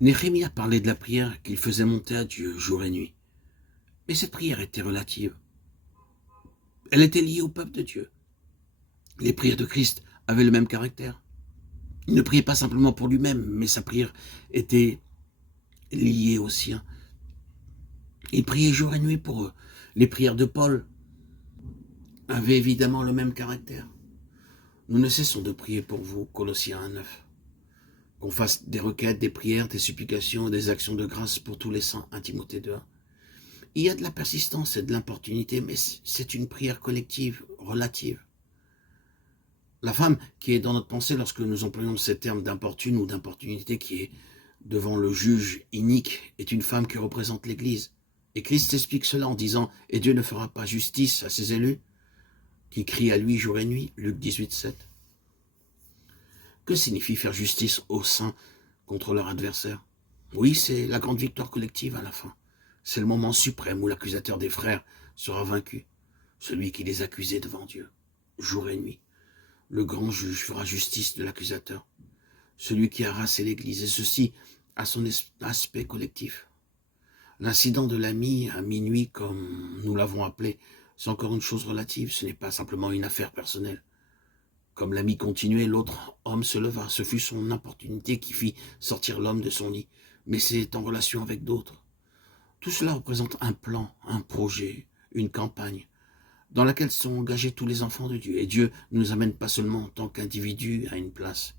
Néhémie a parlé de la prière qu'il faisait monter à Dieu jour et nuit. Mais cette prière était relative. Elle était liée au peuple de Dieu. Les prières de Christ avaient le même caractère. Il ne priait pas simplement pour lui-même, mais sa prière était liée au sien. Il priait jour et nuit pour eux. Les prières de Paul avaient évidemment le même caractère. Nous ne cessons de prier pour vous, Colossiens 1:9. Qu'on fasse des requêtes, des prières, des supplications, des actions de grâce pour tous les saints, 1 Timothée 2:1. Il y a de la persistance et de l'importunité, mais c'est une prière collective, relative. La femme qui est dans notre pensée lorsque nous employons ces termes d'importune ou d'importunité qui est devant le juge inique est une femme qui représente l'Église. Et Christ explique cela en disant « Et Dieu ne fera pas justice à ses élus qui crient à lui jour et nuit » Luc 18:7. Que signifie faire justice aux saints contre leur adversaire? Oui, c'est la grande victoire collective à la fin. C'est le moment suprême où l'accusateur des frères sera vaincu, celui qui les accusait devant Dieu, jour et nuit. Le grand juge fera justice de l'accusateur, celui qui a harassé l'Église, et ceci a son aspect collectif. L'incident de l'ami à minuit, comme nous l'avons appelé, c'est encore une chose relative, ce n'est pas simplement une affaire personnelle. Comme l'ami continuait, l'autre homme se leva. Ce fut son opportunité qui fit sortir l'homme de son lit. Mais c'est en relation avec d'autres. Tout cela représente un plan, un projet, une campagne, dans laquelle sont engagés tous les enfants de Dieu. Et Dieu ne nous amène pas seulement en tant qu'individus à une place,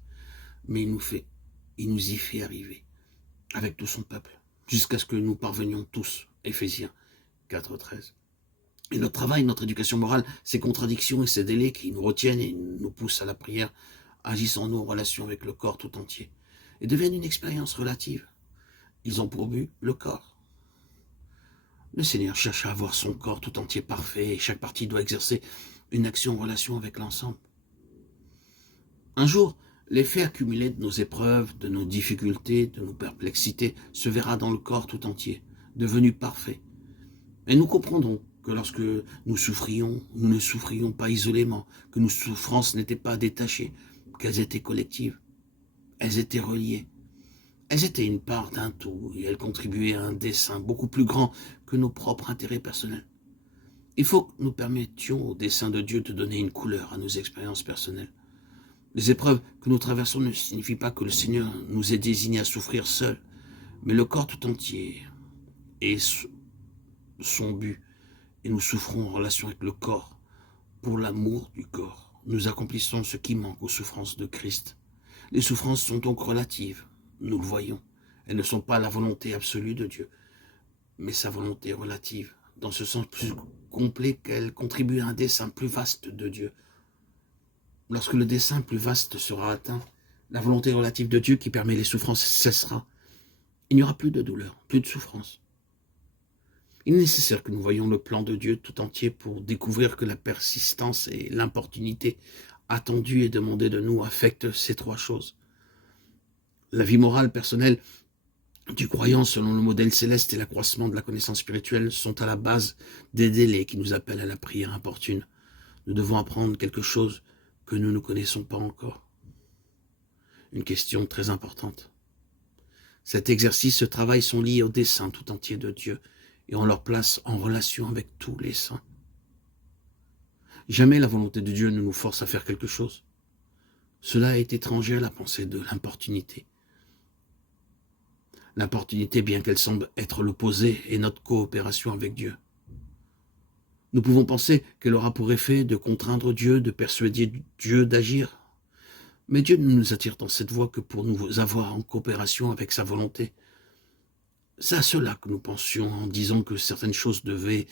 mais il nous y fait arriver, avec tout son peuple, jusqu'à ce que nous parvenions tous. Éphésiens 4:13. Et notre travail, notre éducation morale, ces contradictions et ces délais qui nous retiennent et nous poussent à la prière, agissent en nous en relation avec le corps tout entier et deviennent une expérience relative. Ils ont pour but le corps. Le Seigneur cherche à avoir son corps tout entier parfait et chaque partie doit exercer une action en relation avec l'ensemble. Un jour, l'effet accumulé de nos épreuves, de nos difficultés, de nos perplexités se verra dans le corps tout entier, devenu parfait. Et nous comprendrons que lorsque nous souffrions, nous ne souffrions pas isolément, que nos souffrances n'étaient pas détachées, qu'elles étaient collectives, elles étaient reliées. Elles étaient une part d'un tout et elles contribuaient à un dessein beaucoup plus grand que nos propres intérêts personnels. Il faut que nous permettions au dessein de Dieu de donner une couleur à nos expériences personnelles. Les épreuves que nous traversons ne signifient pas que le Seigneur nous ait désignés à souffrir seuls, mais le corps tout entier est son but. Et nous souffrons en relation avec le corps. Pour l'amour du corps, nous accomplissons ce qui manque aux souffrances de Christ. Les souffrances sont donc relatives, nous le voyons. Elles ne sont pas la volonté absolue de Dieu, mais sa volonté relative, dans ce sens plus complet qu'elle contribue à un dessein plus vaste de Dieu. Lorsque le dessein plus vaste sera atteint, la volonté relative de Dieu qui permet les souffrances cessera. Il n'y aura plus de douleur, plus de souffrance. Il est nécessaire que nous voyions le plan de Dieu tout entier pour découvrir que la persistance et l'importunité attendue et demandée de nous affectent ces trois choses. La vie morale personnelle du croyant selon le modèle céleste et l'accroissement de la connaissance spirituelle sont à la base des délais qui nous appellent à la prière importune. Nous devons apprendre quelque chose que nous ne connaissons pas encore. Une question très importante. Cet exercice, ce travail sont liés au dessein tout entier de Dieu et on leur place en relation avec tous les saints. Jamais la volonté de Dieu ne nous force à faire quelque chose. Cela est étranger à la pensée de l'importunité. L'importunité, bien qu'elle semble être l'opposé, est notre coopération avec Dieu. Nous pouvons penser qu'elle aura pour effet de contraindre Dieu, de persuader Dieu d'agir. Mais Dieu ne nous attire dans cette voie que pour nous avoir en coopération avec sa volonté. C'est à cela que nous pensions en disant que certaines choses devaient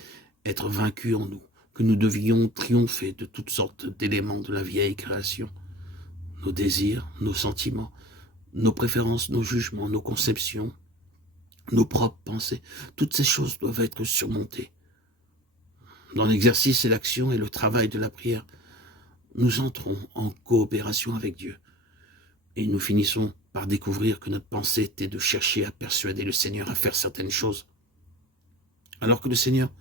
être vaincues en nous, que nous devions triompher de toutes sortes d'éléments de la vieille création. Nos désirs, nos sentiments, nos préférences, nos jugements, nos conceptions, nos propres pensées, toutes ces choses doivent être surmontées. Dans l'exercice et l'action et le travail de la prière, nous entrons en coopération avec Dieu. Et nous finissons par découvrir que notre pensée était de chercher à persuader le Seigneur à faire certaines choses. Alors que le Seigneur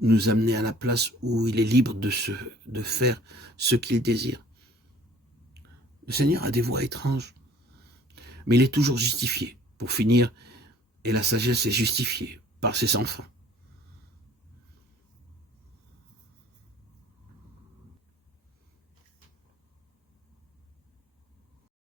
nous amenait à la place où il est libre de faire ce qu'il désire. Le Seigneur a des voies étranges, mais il est toujours justifié Pour finir, et la sagesse est justifiée par ses enfants.